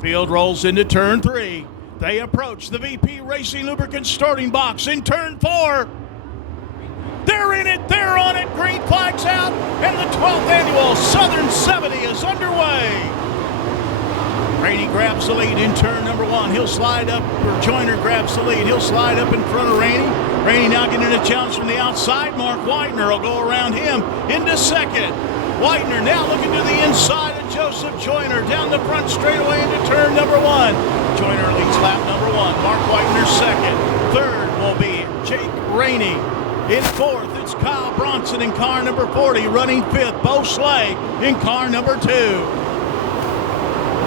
Field rolls into turn 3. They approach the VP Racing Lubricants starting box in turn 4. They're in it, they're on it, green flag's out, and the 12th annual Southern 70 is underway. Rainey grabs the lead in turn number 1. He'll slide up, or Joyner grabs the lead. He'll slide up in front of Rainey. Rainey now getting a challenge from the outside. Mark Whitener will go around him into second. Whitener now looking to the inside of Joseph Joyner down the front straightaway into turn number 1. Joyner leads lap number 1. Mark Whitener second. Third will be Jake Rainey. In fourth, it's Kyle Bronson in car number 40. Running fifth, Bo Slay in car number 2.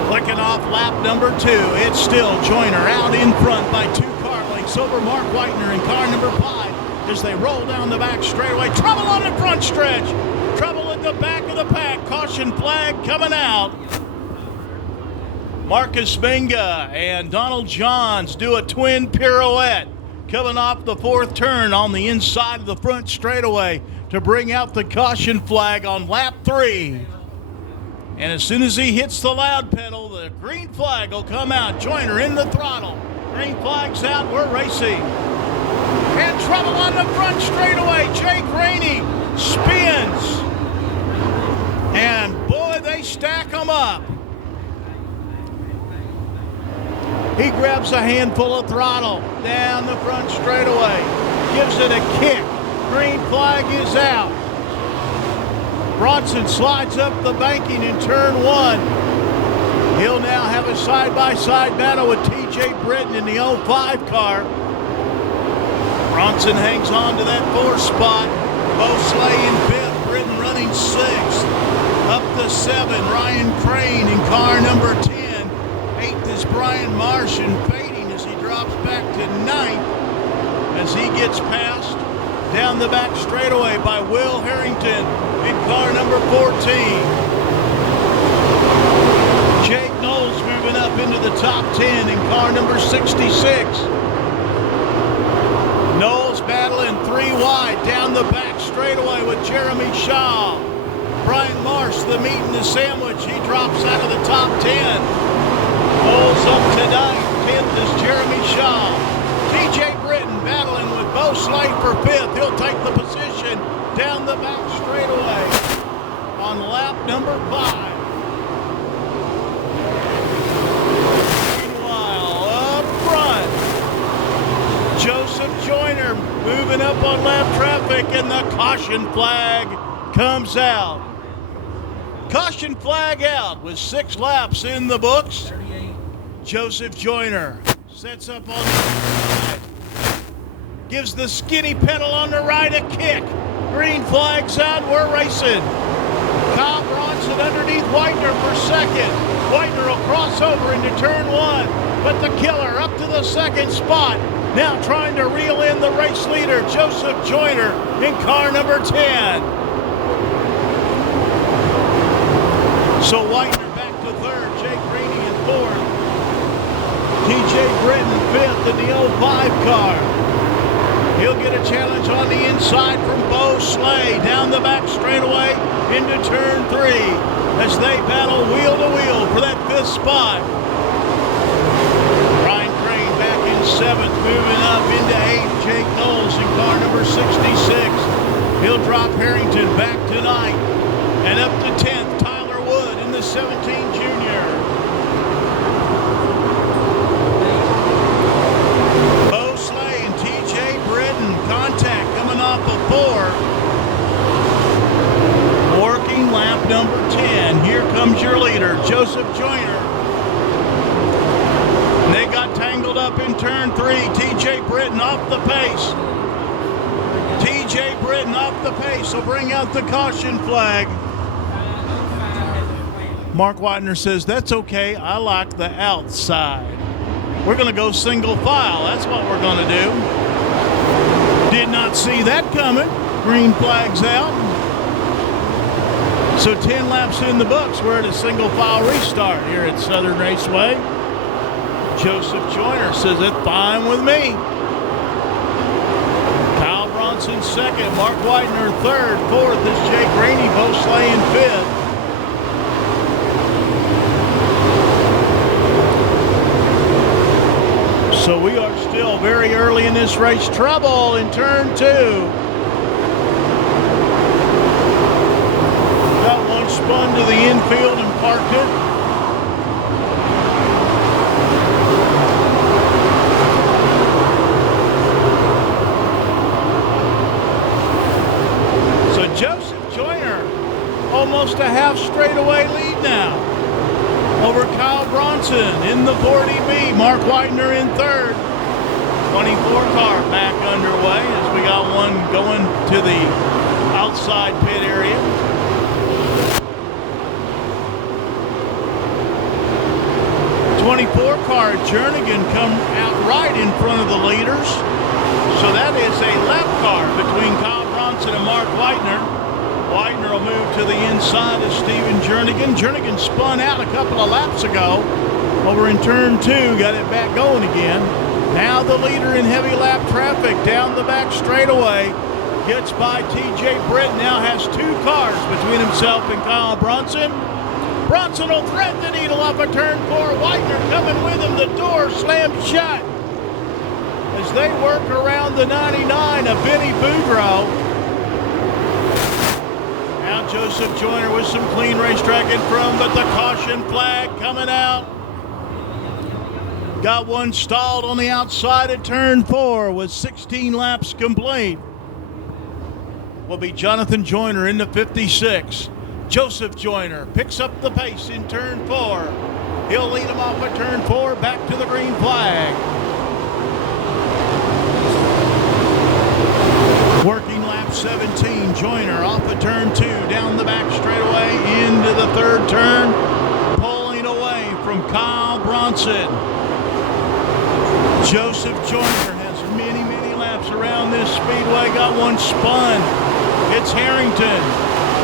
Clicking off lap number 2, it's still Joyner out in front by 2 car lengths over Mark Whitener in car number 5 as they roll down the back straightaway. Trouble on the front stretch. Trouble at the back of the pack. Caution flag coming out. Marcus Benga and Donald Johns do a twin pirouette coming off the 4th turn on the inside of the front straightaway to bring out the caution flag on lap 3. And as soon as he hits the loud pedal, the green flag will come out. Joyner in the throttle. Green flag's out, we're racing. And trouble on the front straightaway. Jake Rainey spins. And boy, they stack them up. He grabs a handful of throttle down the front straightaway. Gives it a kick. Green flag is out. Bronson slides up the banking in turn 1. He'll now have a side-by-side battle with TJ Britton in the 05 car. Bronson hangs on to that 4th spot. Bo Slay in 5th, Britton running 6th. Up to 7, Ryan Crane in car number 10. 8th is Brian Marsh and fading as he drops back to 9th as he gets passed down the back straightaway by Will Harrington in car number 14. Jake Knowles moving up into the top 10 in car number 66. Knowles battling 3 wide down the back straightaway with Jeremy Shaw. Brian Marsh, the meat and the sandwich, he drops out of the top 10. Knowles up to 9th. 10th is Jeremy Shaw. TJ Britton battling with Bo Slay for 5th. He'll take the position down the back straightaway on lap number 5. Meanwhile, up front, Joseph Joyner moving up on lap traffic, and the caution flag comes out. Caution flag out with 6 laps in the books. Joseph Joyner sets up on the side. Gives the skinny pedal on the right a kick. Green flag's out, we're racing. Kyle Bronson underneath Whitener for second. Whitener will cross over into turn 1, but the killer up to the 2nd spot. Now trying to reel in the race leader, Joseph Joyner in car number 10. So Whitener back to 3rd, Jake Rainey in 4th. TJ Britton 5th in the 05 car. He'll get a challenge on the inside from Bo Slay down the back straightaway into turn 3 as they battle wheel to wheel for that 5th spot. Ryan Crane back in 7th, moving up into 8th. Jake Knowles in car number 66. He'll drop Harrington back to 9th. And up to 10th, Tyler Wood in the 17 junior. Bo Slay and TJ Britton, contact coming off of 4. Working lap number 10. Here comes your leader, Joseph Joyner. And they got tangled up in turn 3. TJ Britton off the pace. TJ Britton off the pace will bring out the caution flag. Mark Whitener says, that's okay, I like the outside. We're going to go single file. That's what we're going to do. Did not see that coming. Green flag's out. So 10 laps in the books. We're at a single file restart here at Southern Raceway. Joseph Joyner says it's fine with me. Kyle Bronson 2nd. Mark Whitener 3rd. 4th is Jake Rainey. Bo Slay in 5th. So we are still very early in this race. Trouble in turn 2. Got one spun to the infield and parked it. So Joseph Joyner, almost a half straightaway lead now over Kyle Bronson in the 40B. Mark Widener in third. 24 car back underway as we got one going to the outside pit area. '24 car Jernigan come out right in front of the leaders. So that is a lap car between Kyle Bronson and Mark Widener. Widener will move to the inside of Stephen Jernigan. Jernigan spun out a couple of laps ago over in turn 2, got it back going again. Now the leader in heavy lap traffic down the back straightaway. Gets by TJ Britt, now has 2 cars between himself and Kyle Bronson. Bronson will thread the needle off of turn 4. Widener coming with him, the door slammed shut as they work around the 99 of Benny Boudreau. Now Joseph Joyner with some clean racetrack in front, but the caution flag coming out. Got one stalled on the outside of turn 4 with 16 laps complete. Will be Jonathan Joyner in the 56. Joseph Joyner picks up the pace in turn 4. He'll lead him off of turn 4 back to the green flag. Working lap 17, Joyner off of turn 2, down the back straightaway into the third turn, pulling away from Kyle Bronson. Joseph Joyner has many, many laps around this speedway. Got one spun. It's Harrington.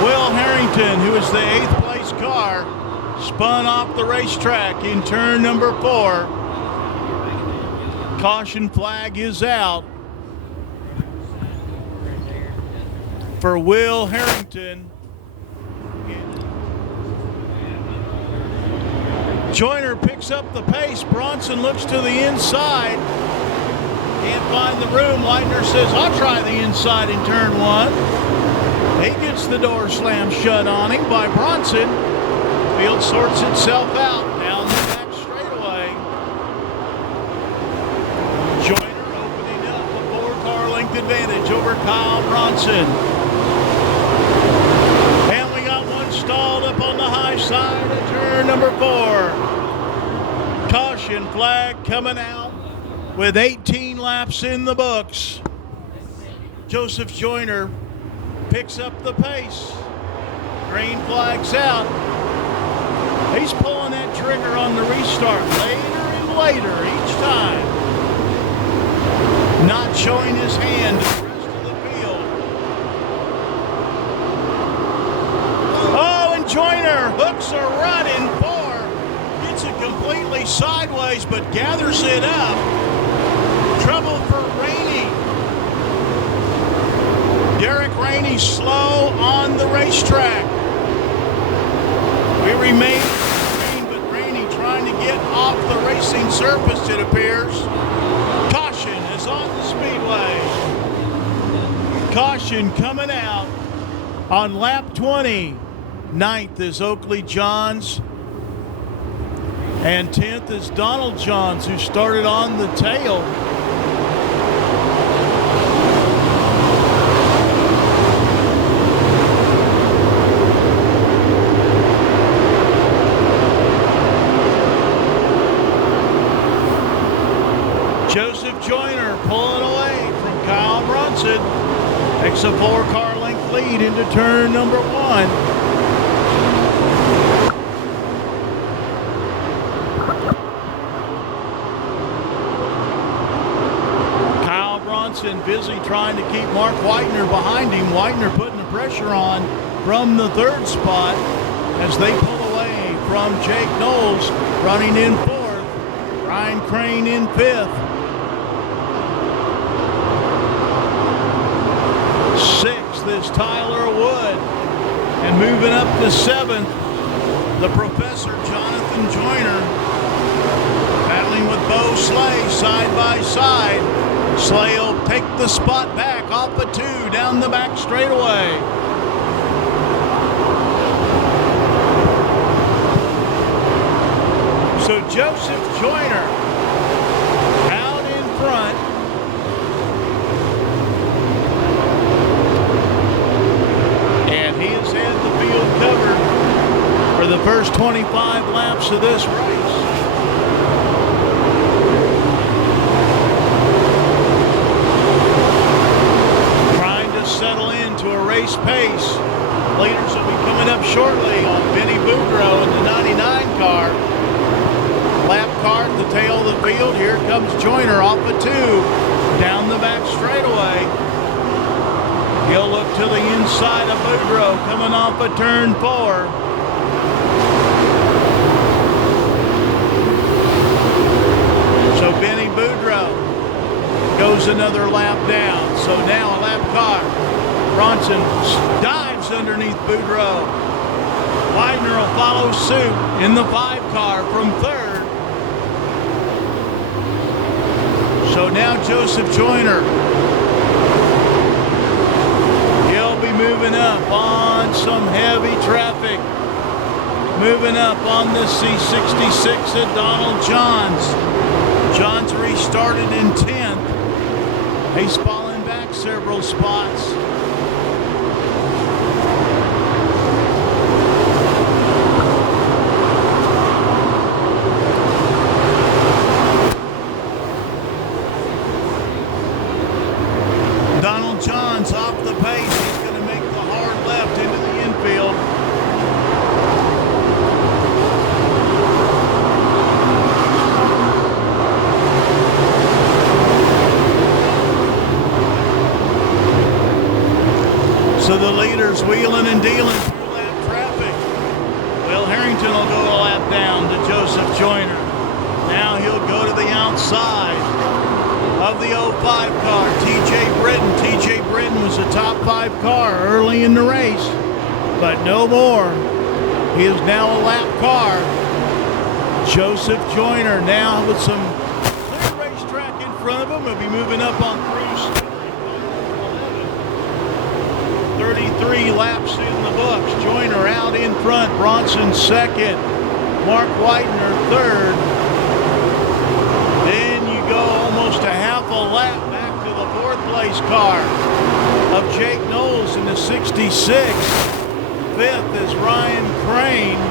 Will Harrington, who is the 8th place car, spun off the racetrack in turn number 4. Caution flag is out for Will Harrington. Joyner picks up the pace. Bronson looks to the inside. Can't find the room. Widener says, I'll try the inside in turn 1. He gets the door slammed shut on him by Bronson. Field sorts itself out down the back straightaway. Joyner opening up a 4-car length advantage over Kyle Bronson. And we got one stalled up on the high side of turn number 4. Caution flag coming out with 18 laps in the books. Joseph Joyner picks up the pace. Green flag's out. He's pulling that trigger on the restart later and later each time. Not showing his hand to the rest of the field. Oh, and Joyner hooks a run in 4. Gets it completely sideways, but gathers it up. Trouble for Rainey. Derek Rainey slow on the racetrack. We remain green, but Rainey trying to get off the racing surface, it appears. Caution is on the speedway. Caution coming out on lap 20. 9th is Oakley Johns. And 10th is Donald Johns, who started on the tail. Joseph Joyner pulling away from Kyle Bronson. Takes a 4-car length lead into turn number 1. Kyle Bronson busy trying to keep Mark Widener behind him. Widener putting the pressure on from the 3rd spot as they pull away from Jake Knowles running in 4th. Ryan Crane in 5th. 6th is Tyler Wood. And moving up to 7th, the Professor Jonathan Joyner. Battling with Bo Slay. side by side. Slay will take the spot back off a 2 down the back straightaway. So Joseph Joyner out in front. And he has had the field covered for the first 25 laps of this race. Trying to settle into a race pace. Leaders will be coming up shortly on Benny Boudreau in the 99 car. Lap car at the tail of the field. Here comes Joyner off a 2 down the back straightaway. He'll look to the inside of Boudreau coming off of turn 4. So Benny Boudreau goes another lap down. So now a lap car. Bronson dives underneath Boudreau. Widener will follow suit in the 5 car from 3rd. So now Joseph Joyner, he'll be moving up on some heavy traffic. Moving up on this C66 at Donald Johns. Johns restarted in 10th. He's fallen back several spots. Johns off the pace. He's going to make the hard left into the infield. So the leaders wheeling and dealing through lap traffic. Will Harrington will go a lap down to Joseph Joyner. Now he'll go to the outside of the 05 car, TJ Britton. TJ Britton was a top 5 car early in the race, but no more. He is now a lap car. Joseph Joyner now with some clear racetrack in front of him. He'll be moving up on Cruz. 33 laps in the books. Joyner out in front. Bronson 2nd. Mark Widener 3rd. Then you go almost a half a lap back to the 4th place car of Jake Knowles in the 66. 5th is Ryan Crane.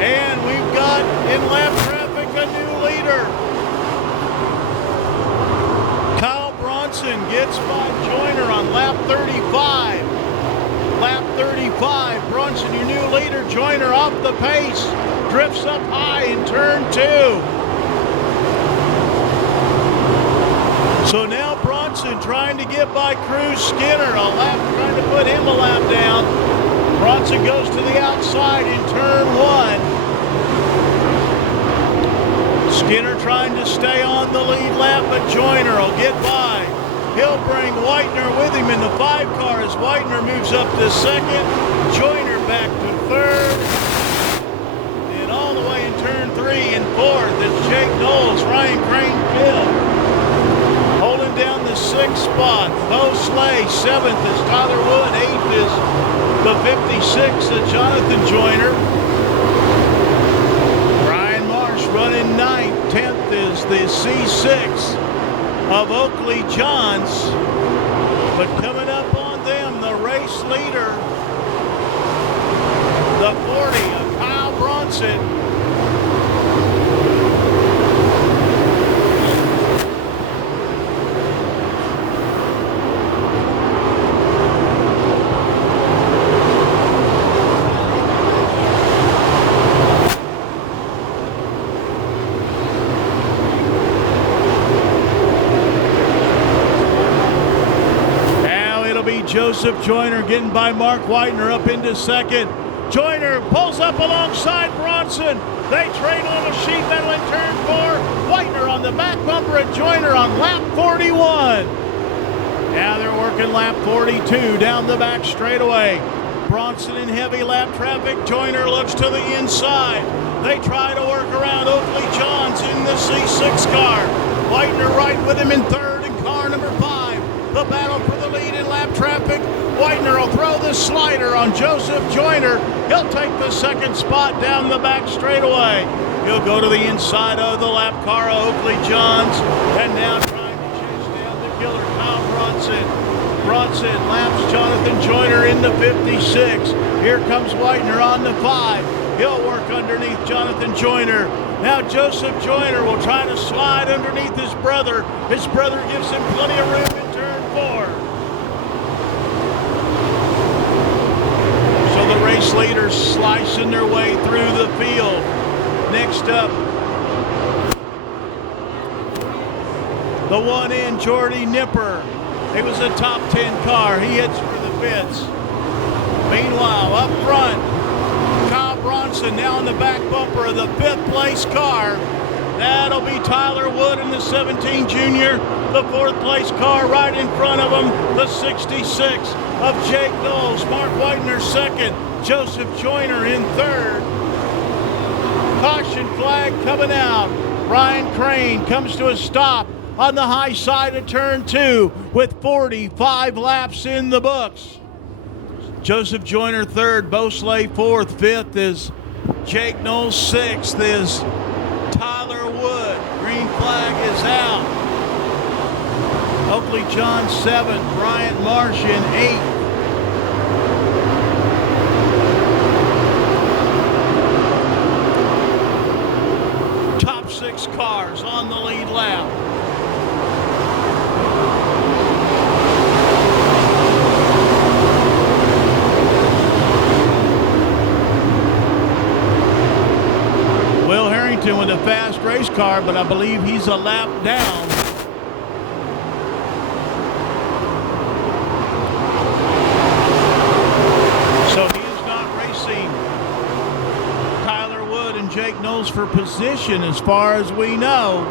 And we've got in lap traffic a new leader. Kyle Bronson gets by Joyner on lap 35. Lap 35, Bronson, your new leader. Joyner off the pace. Drifts up high in turn 2. So now Bronson trying to get by Cruz Skinner. A lap, trying to put him a lap down. Bronson goes to the outside in turn 1. Skinner trying to stay on the lead lap, but Joyner will get by. He'll bring Widener with him in the 5 car as Widener moves up to 2nd. Joyner back to 3rd. All the way in turn 3 and 4th is Jake Knowles, Ryan Crane 5th. Holding down the 6th spot, Bo Slay. 7th is Tyler Wood. 8th is the 56 of Jonathan Joyner. Brian Marsh running 9th. 10th is the C6 of Oakley Johns. But coming up on them, the race leader, the 40 of Kyle Bronson. Now it'll be Joseph Joyner getting by Mark Widener up into 2nd. Joyner pulls up alongside Bronson. They trade on a sheet metal in turn 4. Widener on the back bumper at Joyner on lap 41. Now they're working lap 42 down the back straightaway. Bronson in heavy lap traffic. Joyner looks to the inside. They try to work around Oakley Johns in the C6 car. Whitener right with him in third in car number 5. The battle for the lead in lap traffic. Whitener will throw the slider on Joseph Joyner. He'll take the second spot down the back straightaway. He'll go to the inside of the lap car of Oakley Johns. And now trying to chase down the killer, Kyle Bronson. Bronson laps Jonathan Joyner in the 56. Here comes Whitener on the 5. He'll work underneath Jonathan Joyner. Now Joseph Joyner will try to slide underneath his brother. His brother gives him plenty of room in turn 4. So the race leaders slicing their way through the field. Next up, the one in Jordy Nipper. He was a top 10 car. He hits for the pits. Meanwhile, up front, Kyle Bronson now in the back bumper of the 5th place car. That'll be Tyler Wood in the 17 Junior. The 4th place car right in front of him, the 66 of Jake Knowles. Mark Whitener 2nd. Joseph Joyner in 3rd. Caution flag coming out. Brian Crane comes to a stop on the high side of turn 2 with 45 laps in the books. Joseph Joyner 3rd, Bosley 4th, 5th is Jake Knowles, 6th is Tyler Wood. Green flag is out. Oakley John 7th, Bryant Marsh in 8th. Top 6 cars on the lead lap. Will Harrington with a fast race car, but I believe he's a lap down. So he is not racing Tyler Wood and Jake Knowles for position as far as we know.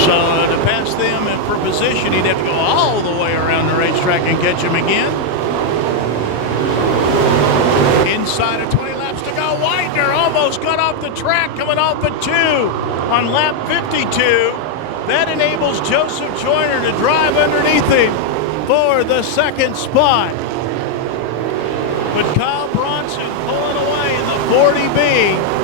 So to pass them and for position, he'd have to go all the way around the racetrack and catch him again. Inside of 20 laps to go. Whitener almost got off the track coming off at 2 on lap 52. That enables Joseph Joyner to drive underneath him for the 2nd spot. But Kyle Bronson pulling away in the 40B.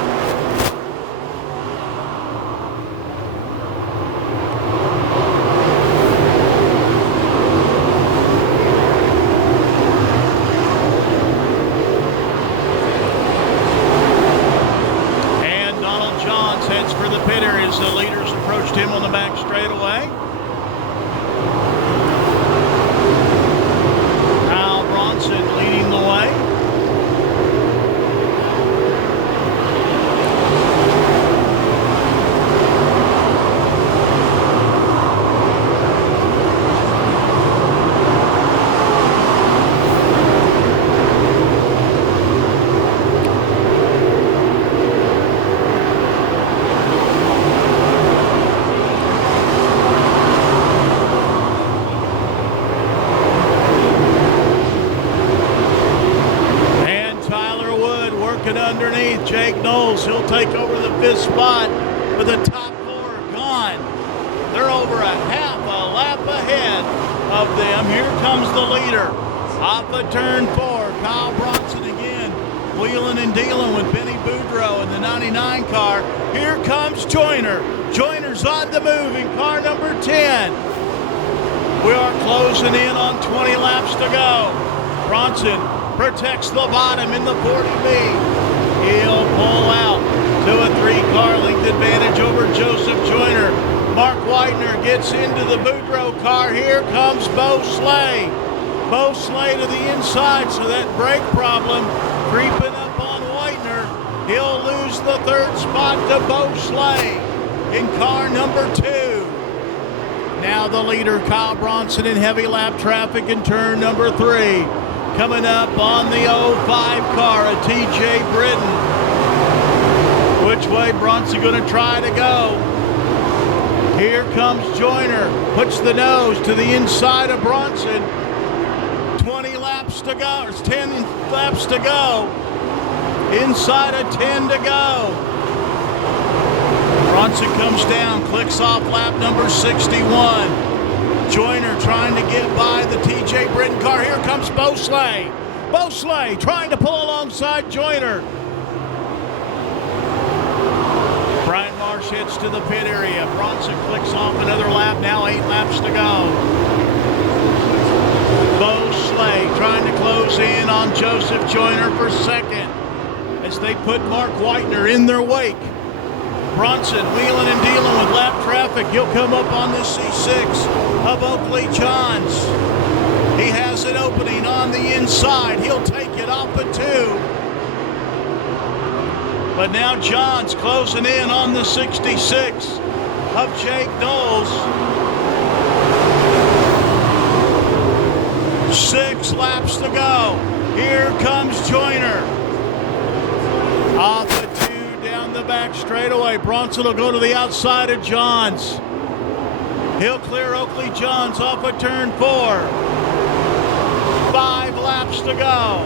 The leaders approached him on the back straightaway. Kyle Bronson leading the way. Underneath Jake Knowles, he'll take over the 5th spot with the top 4 gone. They're over a half a lap ahead of them. Here comes the leader off of turn 4. Kyle Bronson again wheeling and dealing with Benny Boudreau in the 99 car. Here comes Joyner. Joyner's on the move in car number 10. We are closing in on 20 laps to go. Bronson protects the bottom in the 40B. He'll pull out to a 3-car length advantage over Joseph Joyner. Mark Whitener gets into the Boudreau car. Here comes Bo Slay. Bo Slay to the inside, so that brake problem creeping up on Whitener. He'll lose the 3rd spot to Bo Slay in car number 2. Now the leader, Kyle Bronson, in heavy lap traffic in turn number 3. Coming up on the 05 car, a TJ Britton. Which way Bronson going to try to go? Here comes Joyner. Puts the nose to the inside of Bronson. laps to go. There's 10 laps to go. Inside of 10 to go. Bronson comes down, clicks off lap number 61. Joyner trying to get by the TJ Britton car. Here comes Bosley. Bosley trying to pull alongside Joyner. Brian Marsh heads to the pit area. Bronson clicks off another lap. Now 8 laps to go. Bosley trying to close in on Joseph Joyner for second as they put Mark Whitener in their wake. Bronson wheeling and dealing with lap traffic. He'll come up on the C6 of Oakley Johns. He has an opening on the inside. He'll take it off the 2. But now Johns closing in on the 66 of Jake Knowles. 6 laps to go. Here comes Joyner. Off the 2 down the back straightaway. Bronson will go to the outside of Johns. He'll clear Oakley Johns off of turn 4. 5 laps to go.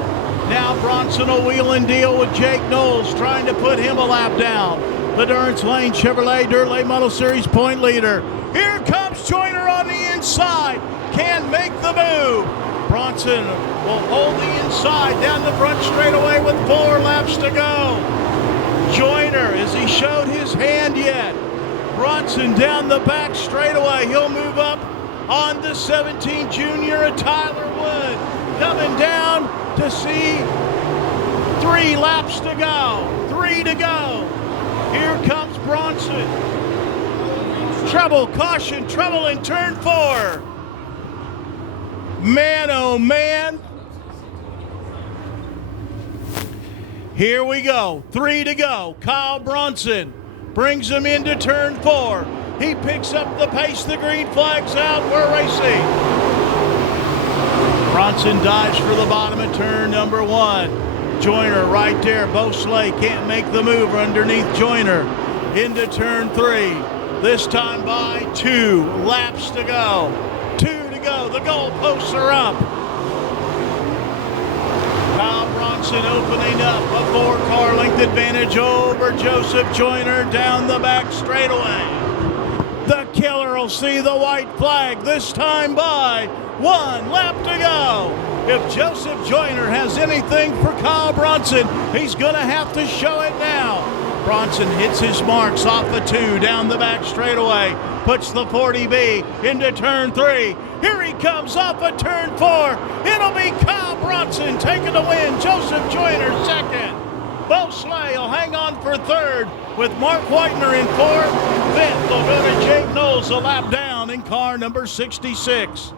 Now Bronson will wheel and deal with Jake Knowles, trying to put him a lap down. The Durrence Layne Chevrolet Dirt Late Model Series point leader. Here comes Joyner on the inside. Can't make the move. Bronson will hold the inside down the front straightaway with 4 laps to go. Joyner, has he showed his hand yet? Bronson down the back straightaway. He'll move up on the 17 junior of Tyler Wood. Coming down to see 3 laps to go. 3 to go. Here comes Bronson. Trouble, caution, trouble in turn 4. Man, oh man. Here we go. 3 to go. Kyle Bronson brings him into turn 4. He picks up the pace. The green flag's out. We're racing. Bronson dives for the bottom of turn number 1. Joyner right there. Bosley can't make the move underneath Joyner. Into turn 3. This time by 2 laps to go. 2 to go. The goalposts are up. Kyle Bronson opening up a 4-car length advantage over Joseph Joyner down the back straightaway. The killer will see the white flag, this time by 1 lap to go. If Joseph Joyner has anything for Kyle Bronson, he's going to have to show it now. Bronson hits his marks off the 2 down the back straightaway, puts the 40B into turn 3. Here he comes off of turn 4. It'll be Kyle Bronson taking the win. Joseph Joyner second. Bosley will hang on for 3rd with Mark Whitener in 4th. 5th will go to Jake Knowles a lap down in car number 66.